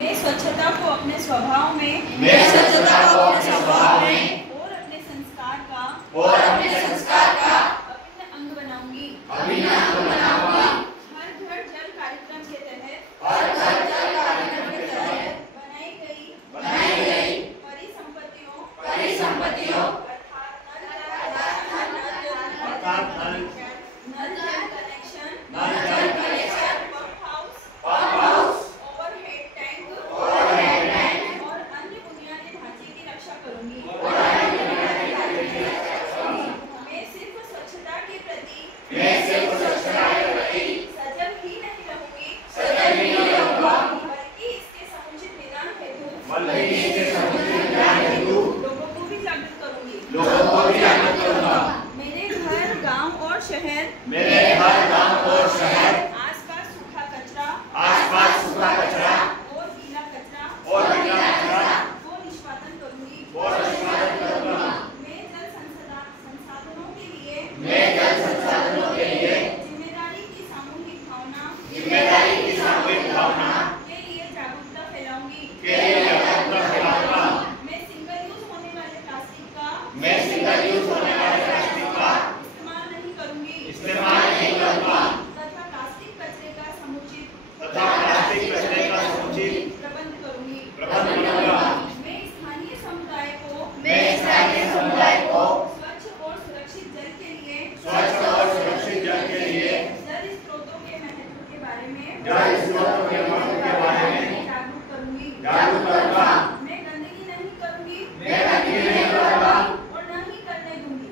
मैं स्वच्छता को अपने स्वभाव में और अपने संस्कार का अभिन्न अंग बनाऊंगी। हर घर जल कार्यक्रम के तहत बनाई गई परिसंपत्तियों अर्थात नल जल connection, pump house, overhead tank और अन्य बुनियादी ढांचे की रक्षा करूंगी। मैं सिर्फ स्वच्छता के प्रति सजग ही नहीं रहूंगी, बल्कि इसके समुचित निदान हेतु लोगों को भी जागरूक करूंगी। मेरे हर गांव और शहर आसपास सूखा कचरा और गीला कचरा को निष्पादन करूंगी। मैं जल संसाधनों के लिए जिम्मेदारी की सामूहिक भावना के लिए जागरूकता फैलाऊंगी। मैं सिंगल यूज होने वाले प्लास्टिक का इस्तेमाल नहीं करूंगी तथा प्लास्टिक कचरे का समुचित प्रबंध करूंगी। मैं स्थानीय समुदाय को स्वच्छ और सुरक्षित जल के लिए जल स्रोतों के महत्व के बारे में जागरूक करूंगी। मैं गंदगी नहीं करूंगी और न ही करने दूंगी।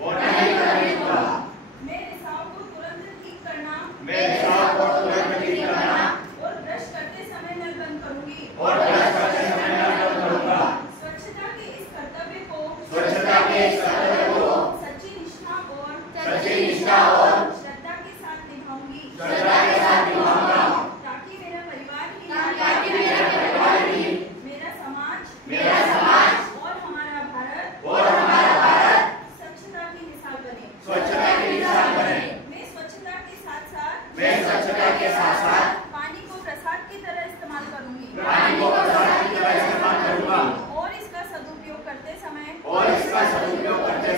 मैं रिसाव को तुरंत ठीक करना और ब्रश करते समय नल बंद करूंगी। स्वच्छता के इस कर्तव्य को सच्ची निष्ठा और श्रद्धा के साथ निभाऊंगी ताकि मेरा परिवार ही मेरा समाज और हमारा भारत स्वच्छता की मिसाल बने। मैं स्वच्छता के साथ साथ पानी को प्रसाद की तरह इस्तेमाल करूंगी और इसका सदुपयोग करते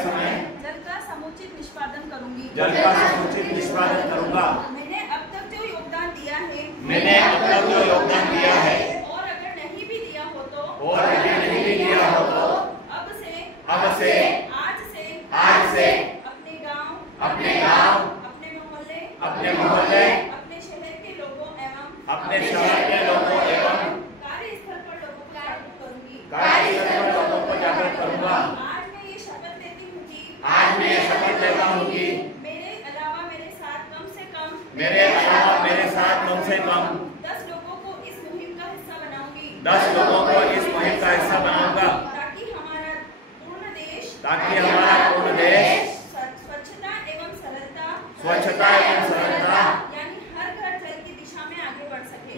समय जल का समुचित निष्पादन करूंगी। मैंने अब तक जो योगदान दिया है और अगर नहीं भी दिया हो तो अब से आज से अपने गांव, अपने मोहल्ले, अपने शहर के लोगों एवं कार्यस्थल पर लोगों को जागरूक करूंगा। आज मैं ये शपथ लेता हूँ कि मेरे अलावा मेरे साथ कम से कम 10 लोगों को इस मुहिम का हिस्सा बनाऊंगी ताकि हमारा पूर्ण देश स्वच्छता एवं सरलता यानी हर घर जल की दिशा में आगे बढ़ सके।